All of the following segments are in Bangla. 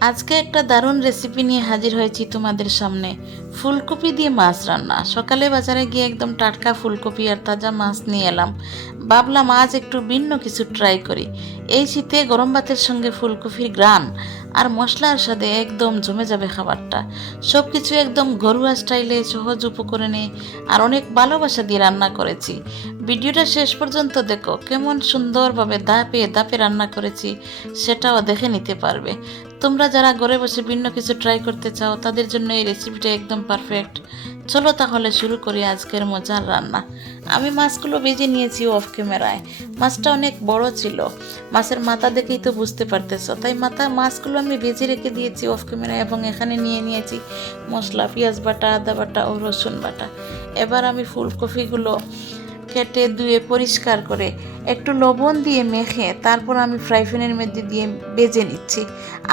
আজকে একটা দারুণ রেসিপি নিয়ে হাজির হয়েছি তোমাদের সামনে। ফুলকপি দিয়ে মাছ রান্না। সকালে বাজারে গিয়ে একদম টাটকা ফুলকপি আর তাজা মাছ নিয়ে এলাম। ভাবলাম আজ একটু ভিন্ন কিছু ট্রাই করি। এই শীতে গরম ভাতের সঙ্গে ফুলকপির গ্রান আর মশলার সাথে একদম জমে যাবে খাবারটা। সব কিছু একদম ঘরোয়া স্টাইলে সহজ উপকরণে আর অনেক ভালোবাসা দিয়ে রান্না করেছি। ভিডিওটা শেষ পর্যন্ত দেখো, কেমন সুন্দরভাবে দাপে দাপে রান্না করেছি, সেটাও দেখে নিতে পারবে। তোমরা যারা ঘরে বসে ভিন্ন কিছু ট্রাই করতে চাও, তাদের জন্য এই রেসিপিটা একদম পারফেক্ট চলো তাহলে শুরু করি আজকের মজার রান্না। আমি মাছগুলো বেজে নিয়েছি অফ ক্যামেরায় মাছটা অনেক বড় ছিল। মাছের মাথা দেখেই তো বুঝতে পারতেছো। তাই মাথা, মাছগুলো আমি বেজে রেখে দিয়েছি অফ ক্যামেরায় এবং এখানে নিয়ে নিয়েছি মশলা, পেঁয়াজ বাটা, আদা বাটা ও রসুন বাটা। এবার আমি ফুলকপিগুলো কেটে ধুয়ে পরিষ্কার করে একটু লবণ দিয়ে মেখে তারপর আমি ফ্রাই প্যানের মধ্যে দিয়ে বেজে নিচ্ছি।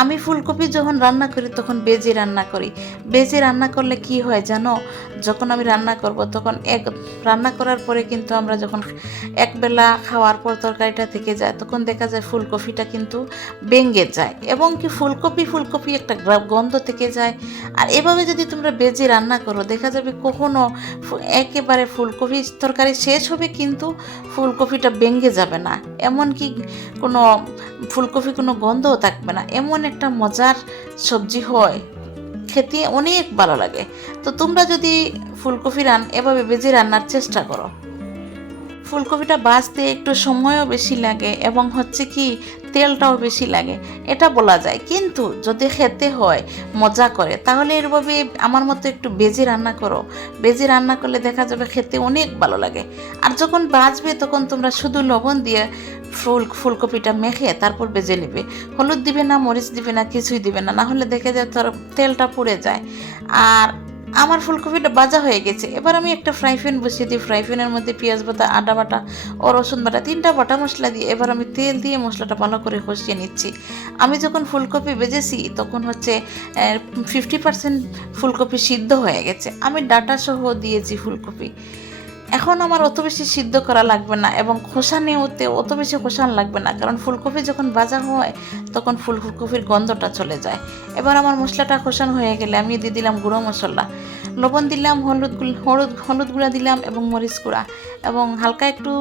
আমি ফুলকপি যখন রান্না করি তখন বেজে রান্না করি। বেজে রান্না করলে কি হয় জানো? যখন আমি রান্না করব তখন এক, রান্না করার পরে কিন্তু আমরা যখন একবেলা খাওয়ার পর তরকারিটা থেকে যায় তখন দেখা যায় ফুলকপিটা কিন্তু বেঙ্গে যায় এবং কি ফুলকপি ফুলকপি একটা গন্ধ থেকে যায়। আর এভাবে যদি তোমরা বেজে রান্না করো দেখা যাবে কখনো একেবারে ফুলকপি তরকারি শেষ হবে কিন্তু ফুলকপিটা বেঙ্গে যাবে না। এমন কি কোনো ফুলকপি কোনো গন্ধও থাকবে না। এমন একটা মজার সবজি হয়। খেতে অনেক ভালো লাগে। তো তোমরা যদি ফুলকপি রান এভাবে বেজে রান্নার চেষ্টা করো। ফুলকপিটা বাছতে একটু সময়ও বেশি লাগে এবং হচ্ছে কি তেলটাও বেশি লাগে, এটা বলা যায়। কিন্তু যদি খেতে হয়, মজা করে, তাহলে এরভাবে আমার মতো একটু বেজে রান্না করো। বেজে রান্না করলে দেখা যাবে খেতে অনেক ভালো লাগে। আর যখন বাঁচবে তখন তোমরা শুধু লবণ দিয়ে ফুল, ফুলকপিটা মেখে তারপর বেজে নেবে। হলুদ দিবে না, মরিচ দিবে না, কিছুই দিবে না না হলে দেখে যায় তোর তেলটা পুড়ে যায়। আর আমার ফুলকপিটা বাজা হয়ে গেছে। এবার আমি একটা ফ্রাই প্যান বসিয়ে দিই। ফ্রাই প্যানের মধ্যে পেঁয়াজ বাটা, আদা বাটা, ও রসুন বাটা, তিনটা বাটা মশলা দিয়ে এবার আমি তেল দিয়ে মশলাটা ভালো করে কষিয়ে নিচ্ছি। আমি যখন ফুলকপি বেজেছি, তখন হচ্ছে ফিফটি পার্সেন্ট ফুলকপি সিদ্ধ হয়ে গেছে। আমি ডাটা সহ দিয়েছি ফুলকপি। এখন আমার অত বেশি সিদ্ধ করা লাগবে না এবং খোসানেওতে অত বেশি খোসান লাগবে না, কারণ ফুলকপি যখন ভাজা হয়, তখন ফুল ফুলকপির গন্ধটা চলে যায়। এবার আমার মশলাটা খোসান হয়ে গেলে আমি দিয়ে দিলাম গুঁড়ো মশলা। লবণ দিলাম, হলুদ হলুদ হলুদ গুঁড়া দিলাম এবং মরিচ গুঁড়া এবং হালকা একটু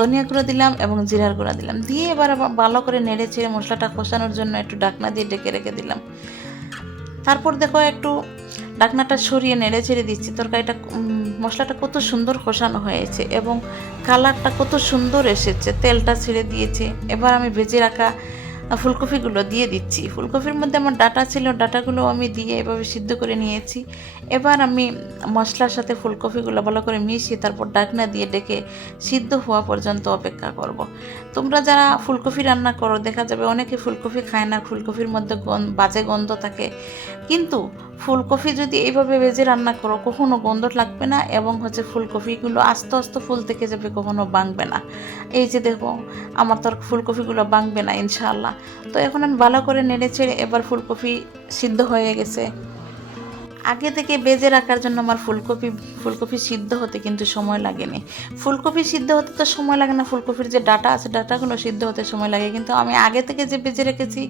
ধনিয়া গুঁড়া দিলাম এবং জিরার গুঁড়া দিলাম। দিয়ে এবার ভালো করে নেড়ে চেড়ে মশলাটা খোসানোর জন্য একটু ডাকনা দিয়ে ডেকে রেখে দিলাম। তারপর দেখো একটু ডাকনাটা সরিয়ে নেড়ে ছেড়ে দিচ্ছি। তরকারিটা মশলাটা কত সুন্দর কষানো হয়েছে এবং কালারটা কত সুন্দর এসেছে। তেলটা ছেড়ে দিয়েছে। এবার আমি ভেজে রাখা ফুলকপিগুলো দিয়ে দিচ্ছি। ফুলকপির মধ্যে আমার ডাটা ছিল, ডাটাগুলো আমি দিয়ে এভাবে সিদ্ধ করে নিয়েছি। এবার আমি মশলার সাথে ফুলকপিগুলো ভালো করে মিশিয়ে তারপর ডাকনা দিয়ে ডেকে সিদ্ধ হওয়া পর্যন্ত অপেক্ষা করব। তোমরা যারা ফুলকপি রান্না করো, দেখা যাবে অনেকে ফুলকপি খায় না, ফুলকপির মধ্যে বাজে গন্ধ থাকে। কিন্তু ফুলকপি যদি এইভাবে ভেজে রান্না করো, কখনো গন্ধ লাগবে না এবং হচ্ছে ফুলকপিগুলো আস্তে আস্তে ফুল থেকে যাবে, কখনো বাংবে না। এই যে দেখো, আমার তো ফুলকপিগুলো বাংবে না, ইনশাআল্লাহ। তো এখন আমি ভালো করে নেড়ে ছেড়ে এবার ফুলকপি সিদ্ধ হয়ে গেছে। আগে থেকে বেজে রাখার জন্য আমার ফুলকপি ফুলকপি সিদ্ধ হতে কিন্তু সময় লাগেনি। ফুলকপি সিদ্ধ হতে তো সময় লাগে না, ফুলকপির যে ডাটা আছে, ডাটাগুলো সিদ্ধ হতে সময় লাগে। কিন্তু আমি আগে থেকে যে বেজে রেখেছি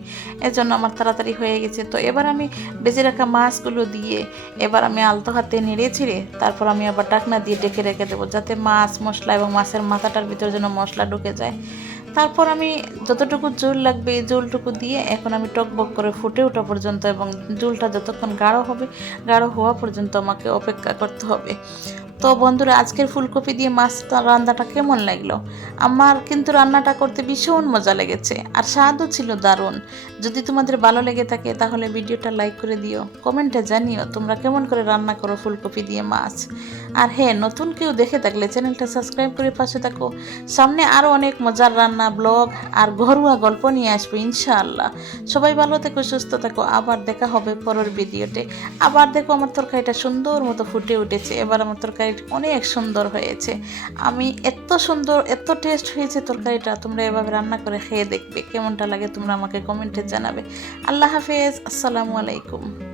এর জন্য আমার তাড়াতাড়ি হয়ে গেছে। তো এবার আমি বেজে রাখা মাছগুলো দিয়ে এবার আমি আলতো হাতে নেড়ে ছিঁড়ে তারপর আমি আবার ডাকনা দিয়ে ডেকে রেখে দেবো, যাতে মাছ মশলা এবং মাছের মাথাটার ভিতরে যেন মশলা ঢুকে যায়। তারপর আমি যতটুকু জল লাগবে এই জলটুকু দিয়ে এখন আমি টকবক করে ফুটে ওঠা পর্যন্ত এবং জলটা যতক্ষণ গাঢ় হবে, গাঢ় হওয়া পর্যন্ত আমাকে অপেক্ষা করতে হবে। তো বন্ধুরা, আজকের ফুলকপি দিয়ে মাছটা রান্নাটা কেমন লাগল? আমার কিন্তু রান্নাটা করতে ভীষণ মজা লেগেছে আর স্বাদও ছিল দারুণ। যদি তোমাদের ভালো লেগে থাকে, তাহলে ভিডিওটা লাইক করে দিও, কমেন্টে জানিও তোমরা কেমন করে রান্না করো ফুলকপি দিয়ে মাছ। আর হ্যাঁ নতুন কেউ দেখে থাকলে চ্যানেলটা সাবস্ক্রাইব করে পাশে থাকো। সামনে আরও অনেক মজার রান্না, ব্লগ আর ঘরোয়া গল্প নিয়ে আসব ইনশাআল্লাহ। সবাই ভালো থেকো, সুস্থ থাকো। আবার দেখা হবে পরের ভিডিওতে। আবার দেখো আমার তরকারিটা সুন্দর মতো ফুটে উঠেছে। এবার আমার তরকারি অনেক সুন্দর হয়েছে। আমি এত সুন্দর, এত টেস্ট হয়েছে তরকারিটা, তোমরা এভাবে রান্না করে খেয়ে দেখবে। কেমনটা লাগে তোমরা আমাকে কমেন্টে জানাবে। আল্লাহ হাফেজ, আসসালামু আলাইকুম।